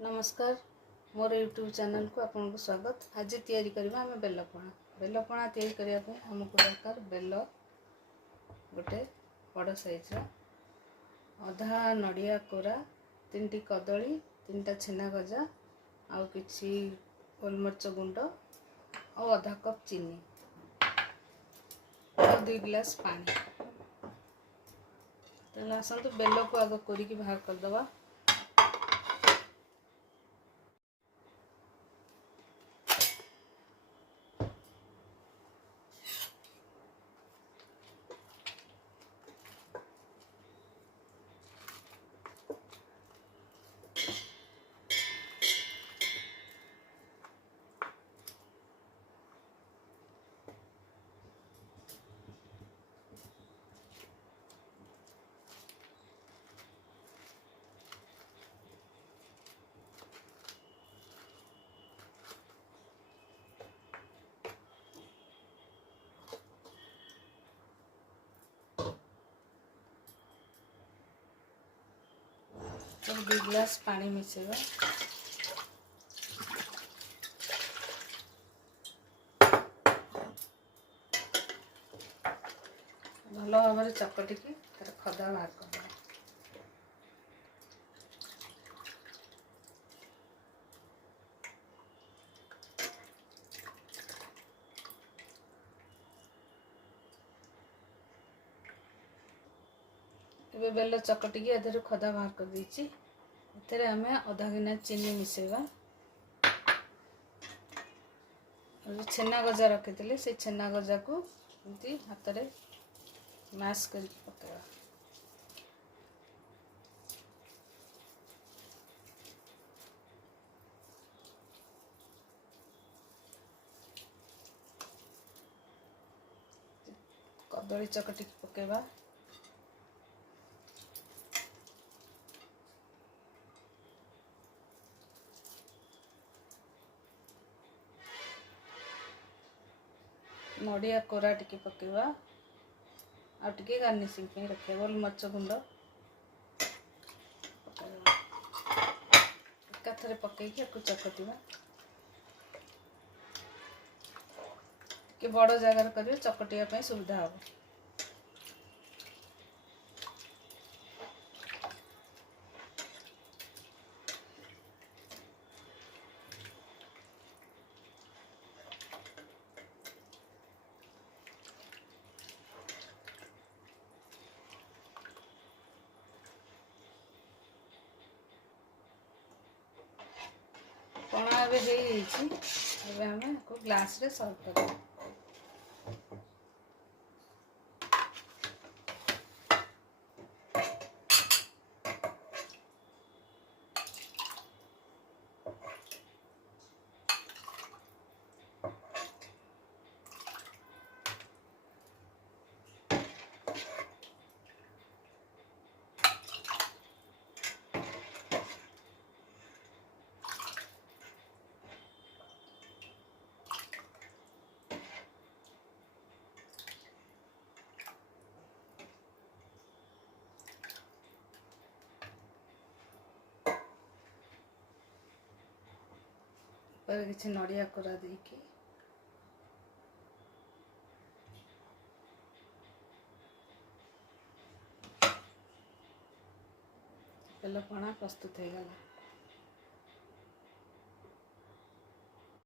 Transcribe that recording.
नमस्कार मोर YouTube channel को आपन को स्वागत। आज तैयारी करबा हमें बेलपणा तैयारी करिया पे हमको दरकार बेल गोटे बड़ साइज अधा नड़िया कोरा 3टी कदली 3टा छेना गजा आउ किछि गोलमरिच गुंड और आधा कप चीनी और 2 गिलास पानी। तेना आसतु बेल को आग कोरिकी बाहर कर दवा। तो 2 गिलास पानी मिसेगा। भल भाव चकटिकी तार खदा बाहर कर ए बेल चकटिकी अधर खदा बाहर कर दीची। एथरे हमें आधा गिना चीनी मिसेगा। छेना गजा रखी से छेना गजा को एमती हाथ रे मैश करके पकेगा। कदली चकटी पकेगा। नड़िया कोरा टिके पकेवा आ टिके गार्निशिंग पे रखे गोलमरिच गुंड एकाथरे पकईकी आपको चकटिवा। के बड़ जगार करिवे चकटिया पे सुविधा हो। पणा एबे हमें ग्लास रे सर्व कर। पर किसी नड़िया कोरा देकी बेलपणा प्रस्तुत हो गला।